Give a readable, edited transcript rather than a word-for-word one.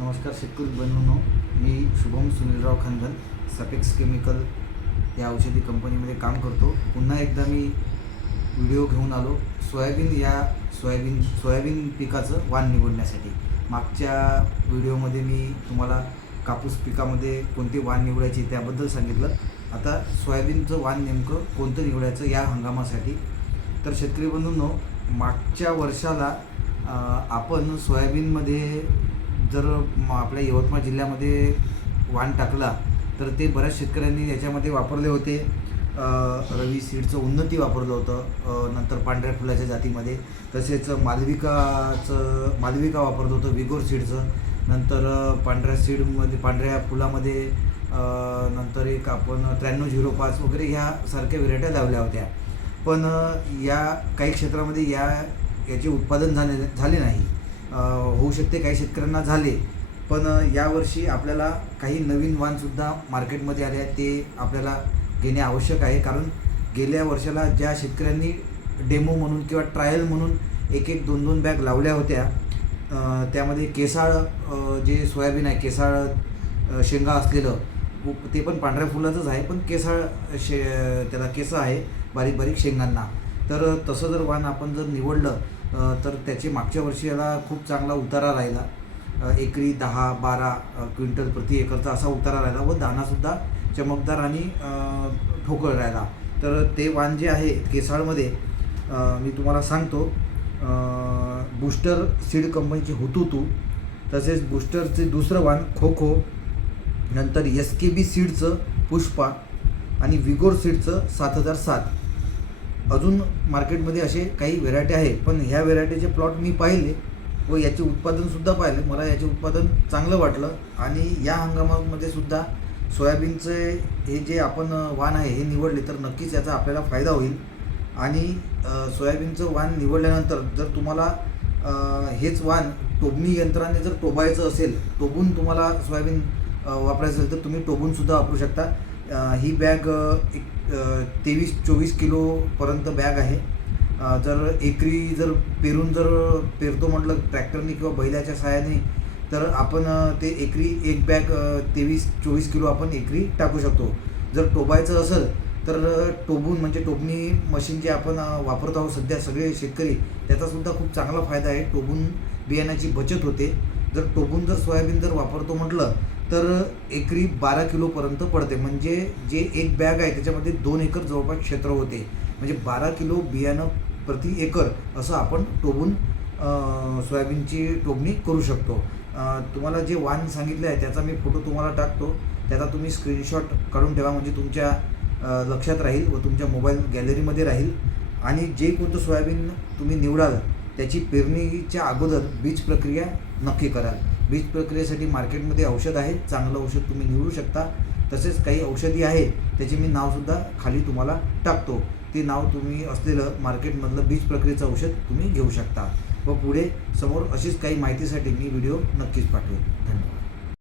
नमस्कार शेतकरी बंधूंनो, मी शुभम सुनीलराव खंदन सपेक्स केमिकल या औषधी कंपनीमध्ये काम करतो। पुन्हा एकदा मी व्हिडिओ घेऊन आलो सोयाबीन पिकाचं वाण निवडण्यासाठी। मागच्या व्हिडिओमध्ये मी तुम्हाला कापूस पिकामध्ये कोणते वाण निवडायचे त्याबद्दल सांगितलं। आता सोयाबीनचं वाण नेमकं कोणतं निवडायचं या हंगामासाठी। तर शेतकरी बंधूंनो, मागच्या वर्षाला आपण सोयाबीनमध्ये जर आपल्या यवतमाळ जिल्ह्यामध्ये वाण टाकला तर ते बऱ्याच शेतकऱ्यांनी याच्यामध्ये वापरले होते। रवी सीडचं उन्नती वापरलं होतं, नंतर पांढऱ्या फुलाच्या जातीमध्ये, तसेच मालविका वापरलं होतं विगोर सीडचं, नंतर पांढऱ्या फुलामध्ये नंतर एक आपण 9305 वगैरे ह्यासारख्या व्हेरायट्या लावल्या होत्या। पण या काही क्षेत्रामध्ये याचे उत्पादन झाले नाही। होऊ शकते काही शेतकऱ्यांना झाले, पण यावर्षी आपल्याला काही नवीन वाणसुद्धा मार्केटमध्ये आले आहेत, ते आपल्याला घेणे आवश्यक आहे। कारण गेल्या वर्षाला ज्या शेतकऱ्यांनी डेमो म्हणून किंवा ट्रायल म्हणून एक 2 बॅग लावल्या होत्या, त्यामध्ये केसाळ जे सोयाबीन आहे, केसाळ शेंगा असलेलं, ते पण पांढऱ्या फुलाचंच आहे, पण केसाळ त्याला केसं आहे बारीक बारीक शेंगांना। तर तसं जर वाण आपण जर निवडलं तर त्याचे मागच्या वर्षी याला खूप चांगला उतारा राहिला। एकरी 10-12 क्विंटल प्रति एकरचा असा उतारा राहिला व दाणासुद्धा चमकदार आणि ठोकळ राहिला। तर ते वाण जे आहे केसाळमध्ये मी तुम्हाला सांगतो, बूस्टर सीड कंपनीचे हुतुतू, तसेच बूस्टरचे दुसरं वाण खो, नंतर SKB सीडचं पुष्पा आणि विगोर सीडचं 7007। अजून मार्केटमध्ये असे काही व्हेरायटी आहे, पण ह्या व्हेरायटीचे प्लॉट मी पाहिले व याचे उत्पादनसुद्धा पाहिले। मला याचे उत्पादन चांगलं वाटलं आणि या हंगामामध्ये सुद्धा सोयाबीनचे हे जे आपण वाण आहे हे निवडले तर नक्कीच याचा आपल्याला फायदा होईल। आणि सोयाबीनचं वाण निवडल्यानंतर जर तुम्हाला हेच वाण टोबणी यंत्राने जर टोबायचं असेल, टोबून तुम्हाला सोयाबीन वापरायचं असेल तर तुम्ही टोबूनसुद्धा वापरू शकता। ही बॅग 23-24 किलोपर्यंत बॅग आहे। जर एकरी जर पेरतो म्हटलं ट्रॅक्टरने किंवा बैलाच्या सहाय्याने, तर आपण ते एकरी एक बॅग 23-24 किलो आपण एकरी टाकू शकतो। जर टोबायचं असेल तर टोबून म्हणजे टोबणी मशीन जे आपण वापरत आहोत सध्या सगळे शेतकरी, त्याचासुद्धा खूप चांगला फायदा आहे। टोबून बियाण्याची बचत होते। जर टोबून जर सोयाबीन जर वापरतो म्हटलं तर एकरी 12 किलोपर्यंत पडते, म्हणजे जे एक बॅग आहे त्याच्यामध्ये 2 एकर जवळपास क्षेत्र होते, म्हणजे 12 किलो बियाणं प्रति एकर असं आपण टोबून सोयाबीनची टोबणी करू शकतो। तुम्हाला जे वाण सांगितले आहे त्याचा मी फोटो तुम्हाला टाकतो, त्याचा तुम्ही स्क्रीनशॉट काढून ठेवा, म्हणजे तुमच्या लक्षात राहील व तुमच्या मोबाईल गॅलरीमध्ये राहील। आणि जे कोणतं सोयाबीन तुम्ही निवडाल त्याची पेरणीच्या अगोदर बीज प्रक्रिया नक्की कराल। बीज प्रक्रियेसाठी मार्केटमध्ये औषध आहे, चांगलं औषध तुम्ही निवडू शकता। तसेच काही औषधी आहे त्याचे मी नावसुद्धा खाली तुम्हाला टाकतो, ते नाव तुम्ही असलेलं मार्केटमधलं बीज प्रक्रियेचं औषध तुम्ही घेऊ शकता। व पुढे समोर अशीच काही माहितीसाठी मी व्हिडिओ नक्कीच पाठवेन। धन्यवाद।